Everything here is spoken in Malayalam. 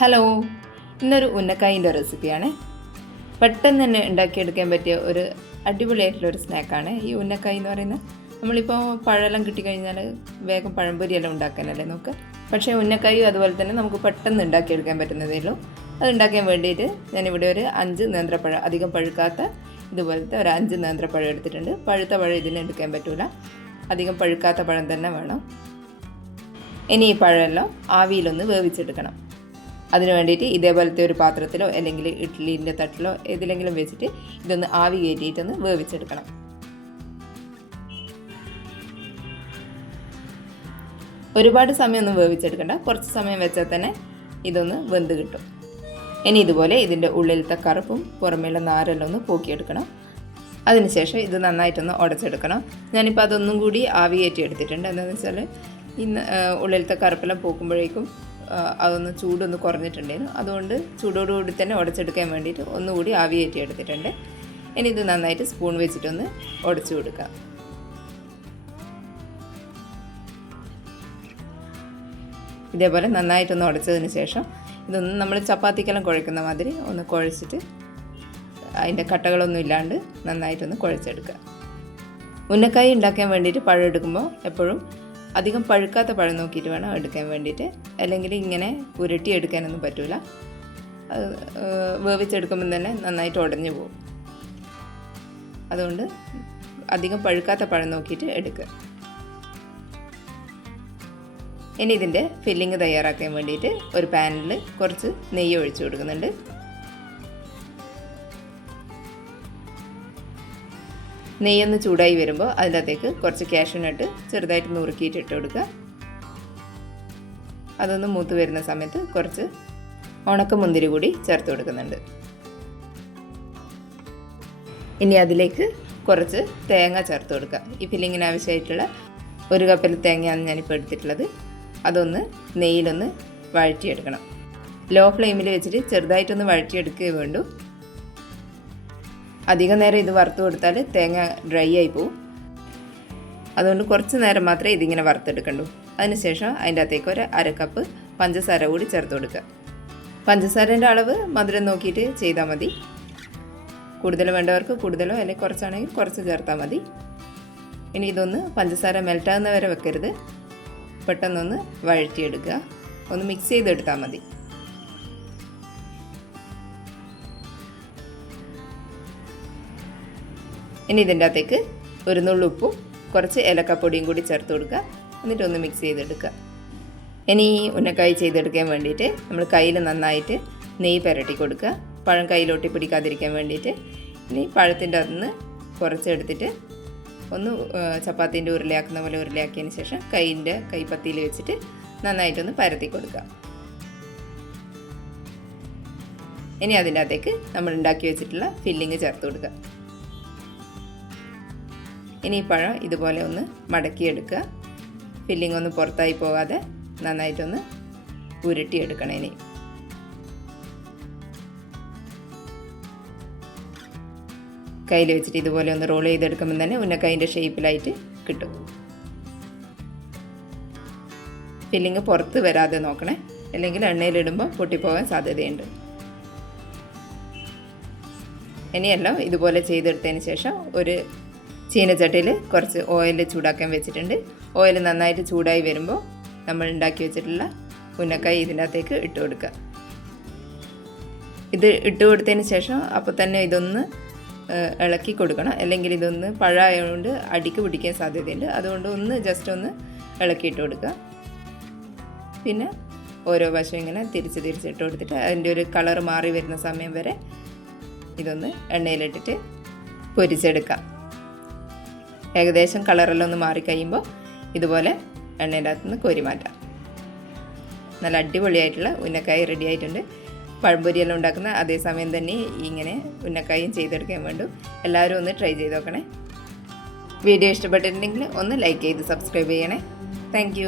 ഹലോ, ഇന്നൊരു ഉന്നക്കായിൻ്റെ റെസിപ്പിയാണ്. പെട്ടെന്ന് തന്നെ ഉണ്ടാക്കിയെടുക്കാൻ പറ്റിയ ഒരു അടിപൊളിയായിട്ടുള്ളൊരു സ്നാക്കാണ് ഈ ഉന്നക്കായി എന്ന് പറയുന്നത്. നമ്മളിപ്പോൾ പഴമെല്ലാം കിട്ടിക്കഴിഞ്ഞാൽ വേഗം പഴംപൊരിയെല്ലാം ഉണ്ടാക്കാനല്ലേ നോക്കുക. പക്ഷേ ഉന്നക്കായും അതുപോലെ തന്നെ നമുക്ക് പെട്ടെന്ന് ഉണ്ടാക്കിയെടുക്കാൻ പറ്റുന്നതേ ഉള്ളൂ. അത് ഉണ്ടാക്കാൻ വേണ്ടിയിട്ട് ഞാനിവിടെ ഒരു 5 നേന്ത്രപ്പഴം, അധികം പഴുക്കാത്ത ഇതുപോലത്തെ ഒരു 5 നേന്ത്രപ്പഴം എടുത്തിട്ടുണ്ട്. പഴുത്ത പഴം ഇതിന് എടുക്കാൻ പറ്റില്ല, അധികം പഴുക്കാത്ത പഴം തന്നെ വേണം. ഇനി ഈ പഴമെല്ലാം ആവിയിലൊന്ന് വേവിച്ചെടുക്കണം. അതിന് വേണ്ടിയിട്ട് ഇതേപോലത്തെ ഒരു പാത്രത്തിലോ അല്ലെങ്കിൽ ഇഡ്ഡലിൻ്റെ തട്ടിലോ ഏതിലെങ്കിലും വെച്ചിട്ട് ഇതൊന്ന് ആവി കയറ്റിയിട്ടൊന്ന് വേവിച്ചെടുക്കണം. ഒരുപാട് സമയമൊന്നും വേവിച്ചെടുക്കണ്ട, കുറച്ച് സമയം വെച്ചാൽ തന്നെ ഇതൊന്ന് വെന്ത് കിട്ടും. ഇനി ഇതുപോലെ ഇതിൻ്റെ ഉള്ളിലത്തെ കറുപ്പും പുറമേയുള്ള നാരെല്ലാം ഒന്ന് പോക്കിയെടുക്കണം. അതിനുശേഷം ഇത് നന്നായിട്ടൊന്ന് ഉടച്ചെടുക്കണം. ഞാനിപ്പോൾ അതൊന്നും കൂടി ആവി കയറ്റി എടുത്തിട്ടുണ്ട്. എന്താണെന്ന് വെച്ചാൽ ഇന്ന് ഉള്ളിലത്തെ കറുപ്പെല്ലാം പോക്കുമ്പോഴേക്കും അതൊന്ന് ചൂടൊന്ന് കുറഞ്ഞിട്ടുണ്ടായിരുന്നു. അതുകൊണ്ട് ചൂടോടുകൂടി തന്നെ ഉടച്ചെടുക്കാൻ വേണ്ടിയിട്ട് ഒന്നുകൂടി ആവി കയറ്റി എടുത്തിട്ടുണ്ട്. ഇനി ഇത് നന്നായിട്ട് സ്പൂൺ വെച്ചിട്ടൊന്ന് ഉടച്ചു കൊടുക്കാം. ഇതേപോലെ നന്നായിട്ടൊന്ന് ഉടച്ചതിന് ശേഷം ഇതൊന്ന് നമ്മൾ ചപ്പാത്തിക്കെല്ലാം കുഴക്കുന്ന മാതിരി ഒന്ന് കുഴച്ചിട്ട് അതിൻ്റെ കട്ടകളൊന്നും ഇല്ലാണ്ട് നന്നായിട്ടൊന്ന് കുഴച്ചെടുക്കുക. ഉന്നക്കായി ഉണ്ടാക്കാൻ വേണ്ടിയിട്ട് പഴം എടുക്കുമ്പോൾ എപ്പോഴും അധികം പഴുക്കാത്ത പഴം നോക്കിയിട്ട് വേണം എടുക്കാൻ വേണ്ടിയിട്ട്, അല്ലെങ്കിൽ ഇങ്ങനെ ഉരുട്ടിയെടുക്കാനൊന്നും പറ്റില്ല. വേവിച്ചെടുക്കുമ്പം തന്നെ നന്നായിട്ട് ഉടഞ്ഞു പോകും. അതുകൊണ്ട് അധികം പഴുക്കാത്ത പഴം നോക്കിയിട്ട് എടുക്കുക. ഇനി ഇതിൻ്റെ ഫില്ലിങ് തയ്യാറാക്കാൻ വേണ്ടിയിട്ട് ഒരു പാനിൽ കുറച്ച് നെയ്യ് ഒഴിച്ചു കൊടുക്കുന്നുണ്ട്. നെയ്യൊന്ന് ചൂടായി വരുമ്പോൾ അതിൻ്റെ അകത്തേക്ക് കുറച്ച് കാഷ്യൂനട്ട് ചെറുതായിട്ട് നുറുക്കിയിട്ട് ഇട്ട് കൊടുക്കുക. അതൊന്ന് മൂത്ത് വരുന്ന സമയത്ത് കുറച്ച് ഉണക്കമുന്തിരി കൂടി ചേർത്ത് കൊടുക്കുന്നുണ്ട്. ഇനി അതിലേക്ക് കുറച്ച് തേങ്ങ ചേർത്ത് കൊടുക്കുക. ഈ ഫില്ലിങ്ങിന് ആവശ്യമായിട്ടുള്ള 1 കപ്പിൽ തേങ്ങയാണ് ഞാനിപ്പോൾ എടുത്തിട്ടുള്ളത്. അതൊന്ന് നെയ്യിലൊന്ന് വഴറ്റിയെടുക്കണം. ലോ ഫ്ലെയിമിൽ വെച്ചിട്ട് ചെറുതായിട്ടൊന്ന് വഴറ്റിയെടുക്കുകയേ വേണ്ടൂ. അധികം നേരം ഇത് വറുത്ത് കൊടുത്താൽ തേങ്ങ ഡ്രൈ ആയി പോവും. അതുകൊണ്ട് കുറച്ച് നേരം മാത്രമേ ഇതിങ്ങനെ വറുത്തെടുക്കണ്ടൂ. അതിനുശേഷം അതിൻ്റെ അകത്തേക്ക് ഒരു 1/2 കപ്പ് പഞ്ചസാര കൂടി ചേർത്ത് കൊടുക്കുക. പഞ്ചസാരേൻ്റെ അളവ് മധുരം നോക്കിയിട്ട് ചെയ്താൽ മതി. കൂടുതൽ വേണ്ടവർക്ക് കൂടുതലോ അല്ലെങ്കിൽ കുറച്ചാണെങ്കിൽ കുറച്ച് ചേർത്താൽ മതി. ഇനി ഇതൊന്ന് പഞ്ചസാര മെൽറ്റാകുന്ന വരെ വെക്കരുത്, പെട്ടെന്നൊന്ന് വഴറ്റിയെടുക്കുക. ഒന്ന് മിക്സ് ചെയ്തെടുത്താൽ മതി. ഇനി ഇതിൻ്റെ അകത്തേക്ക് ഒരു നുള്ളു ഉപ്പും കുറച്ച് ഏലക്കപ്പൊടിയും കൂടി ചേർത്ത് കൊടുക്കുക. എന്നിട്ടൊന്ന് മിക്സ് ചെയ്തെടുക്കുക. ഇനി ഉന്നക്കായി ചെയ്തെടുക്കാൻ വേണ്ടിയിട്ട് നമ്മൾ കയ്യിൽ നന്നായിട്ട് നെയ്യ് പുരട്ടി കൊടുക്കുക, പഴം കയ്യിലൊട്ടി പിടിക്കാതിരിക്കാൻ വേണ്ടിയിട്ട്. ഇനി പഴത്തിൻ്റെ അകത്തുനിന്ന് കുറച്ചെടുത്തിട്ട് ഒന്ന് ചപ്പാത്തീൻ്റെ ഉരുളയാക്കുന്ന പോലെ ഉരുളയാക്കിയതിന് ശേഷം കൈപ്പത്തിയിൽ വെച്ചിട്ട് നന്നായിട്ടൊന്ന് പരത്തി കൊടുക്കുക. ഇനി അതിൻ്റെ അകത്തേക്ക് നമ്മൾ ഉണ്ടാക്കി വെച്ചിട്ടുള്ള ഫില്ലിങ് ചേർത്ത് കൊടുക്കുക. ഇനി ഈ പഴം ഇതുപോലെ ഒന്ന് മടക്കിയെടുക്കുക. ഫില്ലിംഗ് ഒന്ന് പുറത്തായി പോകാതെ നന്നായിട്ടൊന്ന് ഉരുട്ടിയെടുക്കണം. ഇനി കയ്യിൽ വെച്ചിട്ട് ഇതുപോലെ ഒന്ന് റോൾ ചെയ്തെടുക്കുമ്പോൾ തന്നെ ഉന്നക്കായിൻ്റെ ഷേപ്പിലായിട്ട് കിട്ടും. ഫില്ലിങ് പുറത്ത് വരാതെ നോക്കണേ, അല്ലെങ്കിൽ എണ്ണയിലിടുമ്പോൾ പൊട്ടിപ്പോകാൻ സാധ്യതയുണ്ട്. ഇനിയെല്ലാം ഇതുപോലെ ചെയ്തെടുത്തതിന് ശേഷം ഒരു ചീനച്ചട്ടിയിൽ കുറച്ച് ഓയിൽ ചൂടാക്കാൻ വെച്ചിട്ടുണ്ട്. ഓയിൽ നന്നായിട്ട് ചൂടായി വരുമ്പോൾ നമ്മൾ ഉണ്ടാക്കി വെച്ചിട്ടുള്ള ഉന്നക്കായി ഇതിൻ്റെ അകത്തേക്ക് ഇട്ട് കൊടുക്കുക. ഇത് ഇട്ട് കൊടുത്തതിന് ശേഷം അപ്പോൾ തന്നെ ഇതൊന്ന് ഇളക്കി കൊടുക്കണം, അല്ലെങ്കിൽ ഇതൊന്ന് പഴമായതുകൊണ്ട് അടിക്ക് പിടിക്കാൻ സാധ്യതയുണ്ട്. അതുകൊണ്ട് ഒന്ന് ജസ്റ്റ് ഒന്ന് ഇളക്കിയിട്ട് കൊടുക്കുക. പിന്നെ ഓരോ വശം ഇങ്ങനെ തിരിച്ചിട്ട് കൊടുത്തിട്ട് അതിൻ്റെ ഒരു കളർ മാറി വരുന്ന സമയം വരെ ഇതൊന്ന് എണ്ണയിലിട്ടിട്ട് പൊരിച്ചെടുക്കാം. ഏകദേശം കളറെല്ലാം ഒന്ന് മാറിക്കഴിയുമ്പോൾ ഇതുപോലെ എണ്ണയുടെ അകത്തുനിന്ന് കോരി മാറ്റാം. നല്ല അടിപൊളിയായിട്ടുള്ള ഉന്നക്കായി റെഡി ആയിട്ടുണ്ട്. പഴംപൊരിയെല്ലാം ഉണ്ടാക്കുന്ന അതേ സമയം തന്നെ ഇങ്ങനെ ഉന്നക്കായും ചെയ്തെടുക്കാൻ വേണ്ടു. എല്ലാവരും ഒന്ന് ട്രൈ ചെയ്ത് നോക്കണേ. വീഡിയോ ഇഷ്ടപ്പെട്ടിട്ടുണ്ടെങ്കിൽ ഒന്ന് ലൈക്ക് ചെയ്ത് സബ്സ്ക്രൈബ് ചെയ്യണേ. താങ്ക്